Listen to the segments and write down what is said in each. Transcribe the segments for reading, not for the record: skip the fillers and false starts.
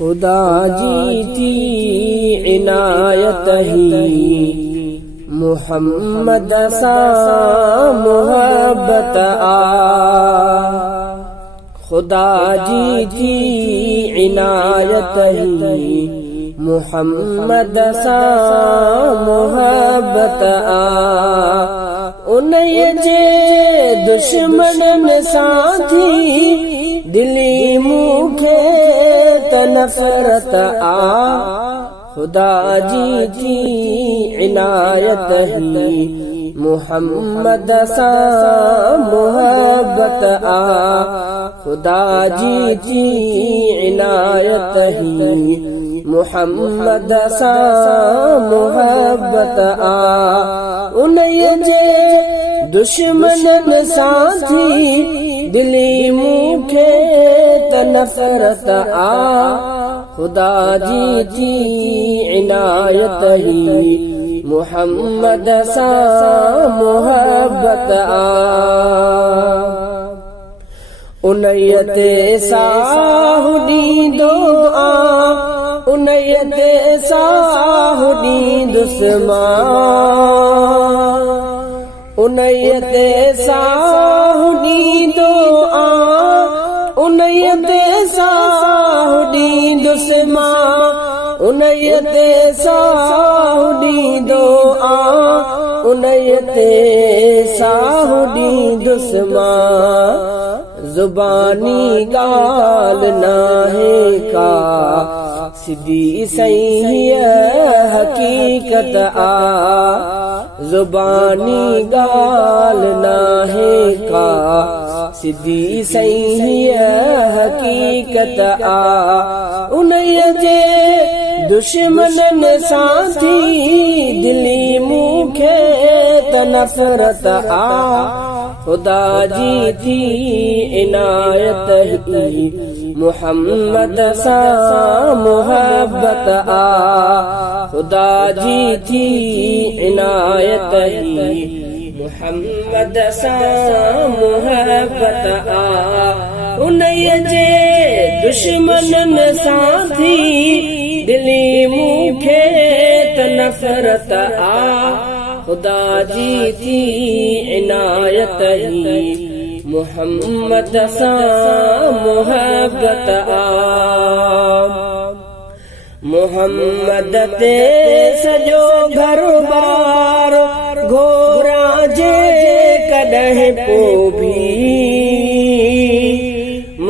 खुदा जी थी इनायत ही मुहम्मद सा मोहब्बत खुदा जी थी इनायत ही मुहम्मद सा मोहब्बत उन्हें जे दुश्मन साथी दिली मुखे त नफरत खुदा जी थी इनायत ही मुहम्मद सा मोहब्बत खुदा जी थी इनायत ही मुहम्मद सा मोहब्बत उन्हें जे दुश्मन साथी दिली मुखे त नफरत खुदा जी थी इनायत ही मुहम्मद सा मोहब्बत उन्हें ते साहु ॾींदो उन्हें ते साहु ॾींदुसि उन्हें ते साहु ॾींदो उन्हें ते साहु ॾींदुसि उन्हें ते साहु ॾींदो उन्हें ते साहु ॾींदुसि ज़ुबानी ॻाल्हि नाहे का सिधी सही हकीकत ज़ुबानी ॻाल्हि नाहे का सिधी सही हकीकत उन्हें जे दुश्मन साथी दिली मुखे त नफरत खुदा जी थी इनायत ही मुहम्मद सा मोहब्बत खुदा जी थी इनायत ही मुहम्मद सा मोहब्बत उन्हें जे दुश्मन साथी दिली मुखे त नफरत खुदा जी थी इनायत ही मुहम्मद सा मोहब्बत मुहम्मद ते सजो घर बार घोरा जे कॾहिं पोइ भी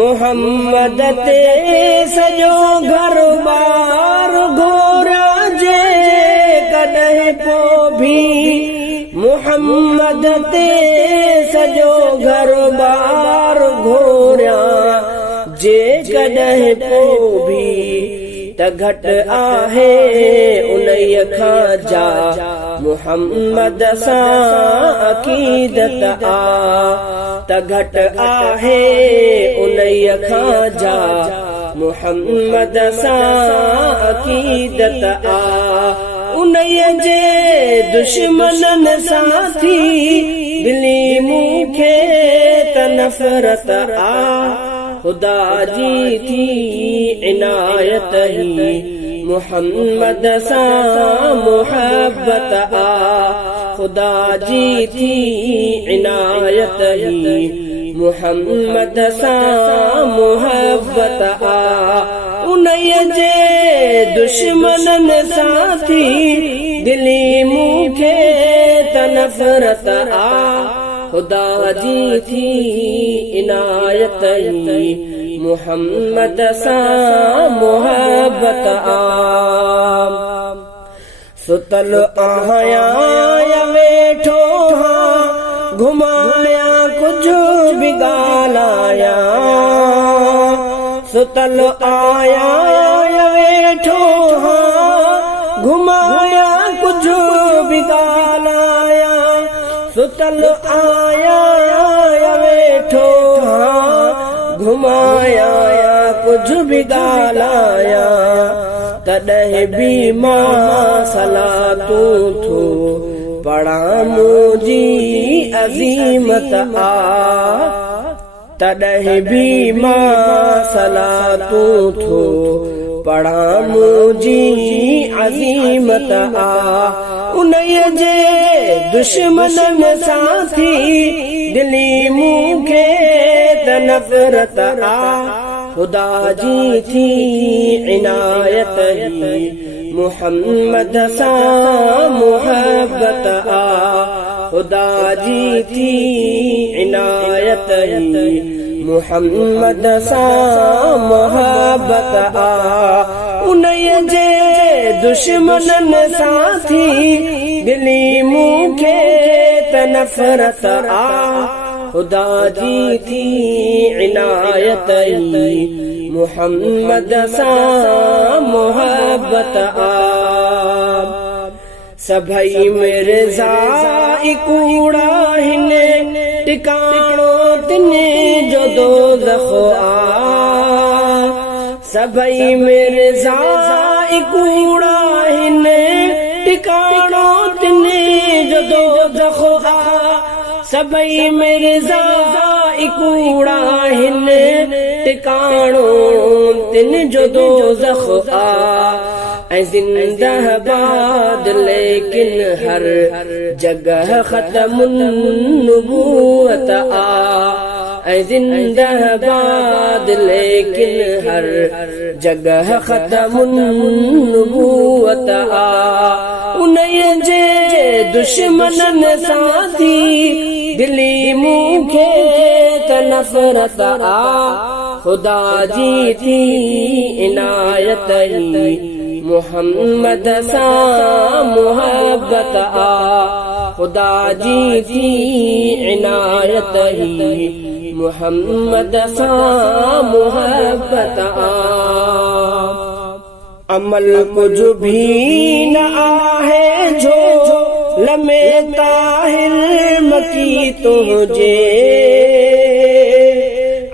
मुहम्मद ते सजो घर बार घोरा जे कॾहिं पोइ भी मुहम्मद ते सजो घर बार घोरा जे कॾहिं पोइ भी त घट आहे उन्हीअ खां जा मुहम्मद सां अक़ीदत त घट आहे उन्हीअ खां जा मुहम्मद सां अक़ीदत उन्हीअ जे दुश्मन साथी दिली मुखे त नफरत खुदा जी थी इनायत ही मुहम्मद सा मोहब्बत खुदा जी थी इनायत ही मुहम्मद सा मोहब्बत उन्हीअ जे दुश्मन साथी दिली मुखे त नफरत खुदा जी थी इनायत ही मुहम्मद सा मोहब्बत सुतल आहियां वेठो हाँ घुमाया कुछ भी ॻाल्हाया सुतल आया वेठो हाँ घुमाया कुछ भी ॻाल्हाया सुतल आया वेठो हाँ घुमाया कुछ भी ॻाल्हाया तॾहिं बि मां सलातूं थो पढ़ा मुंहिंजी अज़ीमत तॾहिं बि मां सलातूं थो पढ़ा मुझी अज़ीमत आ उन्हीअ जे दुश्मननि साथी दिली मूंखे त नफ़रत आ खुदा जी थी इनायत ही मुहम्मद सां मुहब्बत आ खुदा जी थी इनायत ही मुहम्मद सां मुहब्बत आ उन्हीअ जे दुश्मननि साथी दिली मूंखे त नफ़रत आ खुदा जी थी इनायत ही मुहम्मद सां मुहब्बत आ सभई मिर्ज़ा कूड़ा हिन टिकाणो तिने जो दोज़ख आ सभई मिर्ज़ा कूड़ा हिन टिकाणो तिने जो दोज़ख आ सभई मिर्ज़ा कूड़ा हिन टिकाणो तिन जो दोज़ख आ ऐं ज़िंदाबाद लेकिन हर जगह ख़त्मुन नबूवत आ ऐं ज़िंदाबाद लेकिन हर जगह ख़त्मुन नबूवत आ उन्हीअ जे दुश्मननि साथी दिली मूंखे त नफ़रत आ खुदा जी थी इनायत ही मुहम्मद सां मुहब्बत आ खुदा जी थी इनायत ही मुहम्मद सां मुहब्बत आ अमल कुछ भी न आहे जो लमे ताहिर मकी तुझे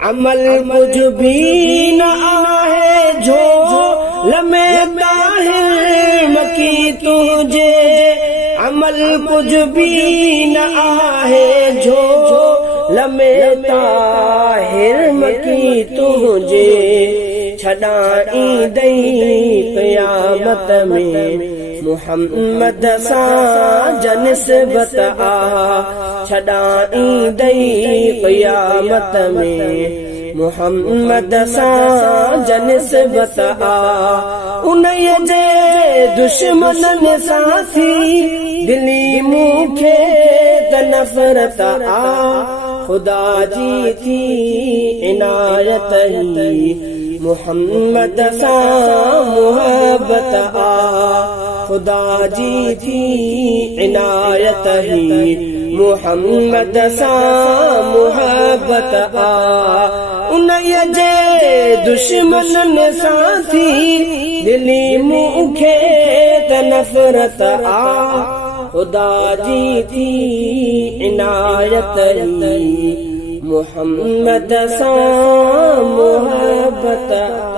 अमल कुछ भी न आहे जो लमे ताहिर मकी तुझे अमल कुछ भी न आहे जो लमे ताहिर मकी तुझे छॾाईंदई क़यामत में मुहम्मद सां निस्बत आ छॾाईंदई क़यामत में मुहम्मद सां निस्बत आ उन्हीअ जे दुश्मननि साथी दिली मूंखे त नफ़रत आ खुदा जी थी इनायत ही मुहम्मद सां मुहब्बत आ खुदा जी थी इनायत ही मुहम्मद सां मुहब्बत आ उन्हीअ जे दुश्मननि साथी दिली मूंखे त नफ़रत आ खुदा जी थी इनायत ही मुहम्मद सां मुहब्बत आ